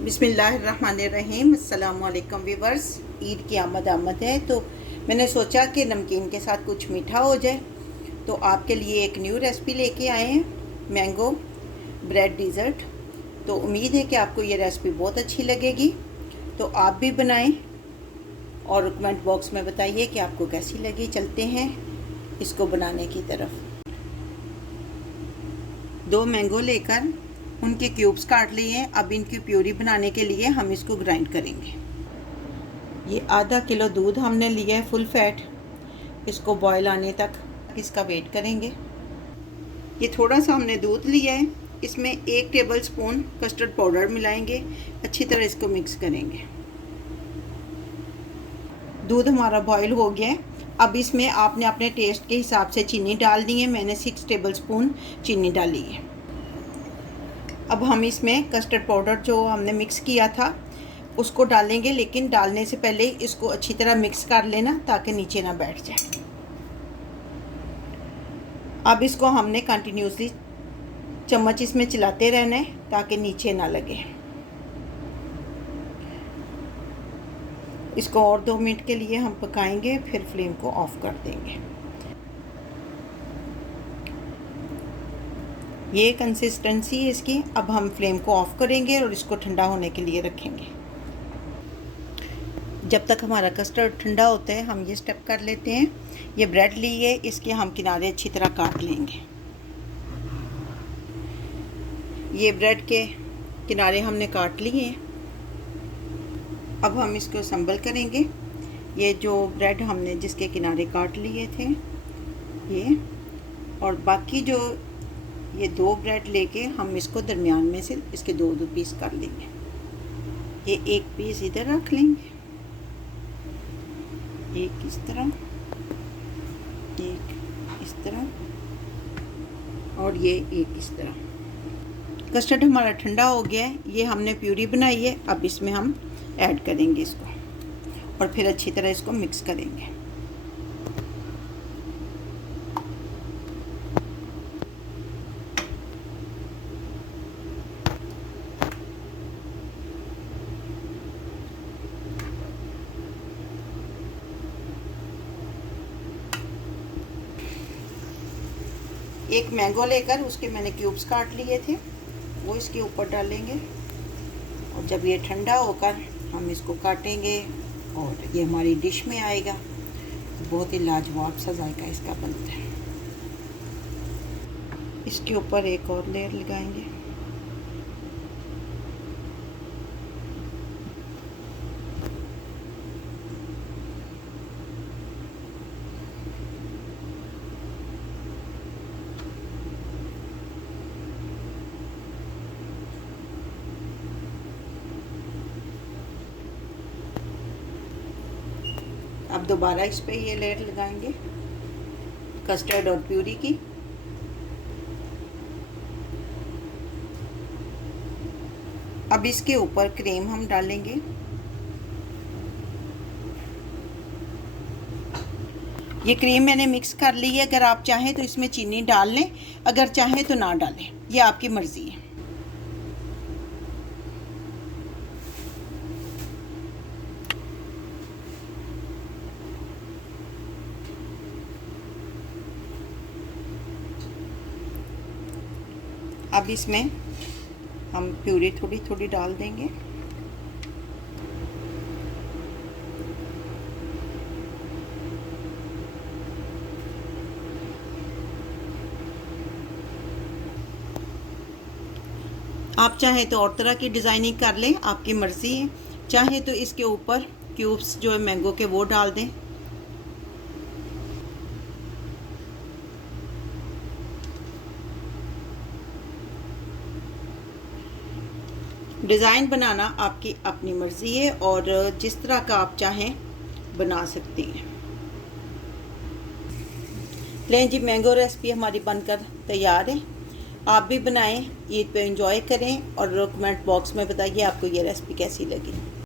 बिस्मिल्लाहिर्रहमानिर्रहीम। अस्सलामुअलैकुम व्यूवर्स। ईद की आमद है तो मैंने सोचा कि नमकीन के साथ कुछ मीठा हो जाए, तो आपके लिए एक न्यू रेसिपी लेके आए हैं, मैंगो ब्रेड डिज़र्ट। तो उम्मीद है कि आपको ये रेसिपी बहुत अच्छी लगेगी, तो आप भी बनाएं और कमेंट बॉक्स में बताइए कि आपको कैसी लगी। चलते हैं इसको बनाने की तरफ। 2 मैंगो लेकर उनके क्यूब्स काट लिए हैं। अब इनकी प्यूरी बनाने के लिए हम इसको ग्राइंड करेंगे। ये आधा किलो दूध हमने लिया है फुल फैट। इसको बॉयल आने तक इसका वेट करेंगे। ये थोड़ा सा हमने दूध लिया है, इसमें 1 टेबल स्पून कस्टर्ड पाउडर मिलाएंगे। अच्छी तरह इसको मिक्स करेंगे। दूध हमारा बॉयल हो गया है। अब इसमें आपने अपने टेस्ट के हिसाब से चीनी डाल दी है। मैंने 6 टेबल स्पून चीनी डाली है। अब हम इसमें कस्टर्ड पाउडर जो हमने मिक्स किया था उसको डालेंगे, लेकिन डालने से पहले इसको अच्छी तरह मिक्स कर लेना ताकि नीचे ना बैठ जाए। अब इसको हमने कंटिन्यूसली चम्मच इसमें चलाते रहना है ताकि नीचे ना लगे। इसको और 2 मिनट के लिए हम पकाएंगे, फिर फ्लेम को ऑफ कर देंगे। ये कंसिस्टेंसी है इसकी। अब हम फ्लेम को ऑफ करेंगे और इसको ठंडा होने के लिए रखेंगे। जब तक हमारा कस्टर्ड ठंडा होता है हम ये स्टेप कर लेते हैं। ये ब्रेड ली है, इसके हम किनारे अच्छी तरह काट लेंगे। ये ब्रेड के किनारे हमने काट लिए हैं। अब हम इसको असेंबल करेंगे। ये जो ब्रेड हमने जिसके किनारे काट लिए थे ये, और बाकी जो ये 2 ब्रेड लेके हम इसको दरमियान में से इसके 2 पीस कर लेंगे। ये 1 पीस इधर रख लेंगे, एक इस तरह, एक इस तरह और ये एक इस तरह। कस्टर्ड हमारा ठंडा हो गया है। ये हमने प्यूरी बनाई है। अब इसमें हम ऐड करेंगे इसको और फिर अच्छी तरह इसको मिक्स करेंगे। एक मैंगो लेकर उसके मैंने क्यूब्स काट लिए थे, वो इसके ऊपर डालेंगे और जब ये ठंडा होकर हम इसको काटेंगे और ये हमारी डिश में आएगा तो बहुत ही लाजवाब सा जायका इसका बनता है। इसके ऊपर एक और लेयर लगाएंगे। अब दोबारा इस पे ये लेयर लगाएंगे कस्टर्ड और प्यूरी की। अब इसके ऊपर क्रीम हम डालेंगे। ये क्रीम मैंने मिक्स कर ली है। अगर आप चाहें तो इसमें चीनी डाल लें, अगर चाहें तो ना डालें, ये आपकी मर्ज़ी है। अब इसमें हम प्यूरी थोड़ी थोड़ी डाल देंगे। आप चाहें तो और तरह की डिज़ाइनिंग कर लें, आपकी मर्ज़ी है। चाहे तो इसके ऊपर क्यूब्स जो है मैंगो के वो डाल दें। डिज़ाइन बनाना आपकी अपनी मर्ज़ी है और जिस तरह का आप चाहें बना सकती हैं। लें जी, मैंगो रेसिपी हमारी बनकर तैयार है। आप भी बनाएं, ईद पे एंजॉय करें और कमेंट बॉक्स में बताइए आपको ये रेसिपी कैसी लगी।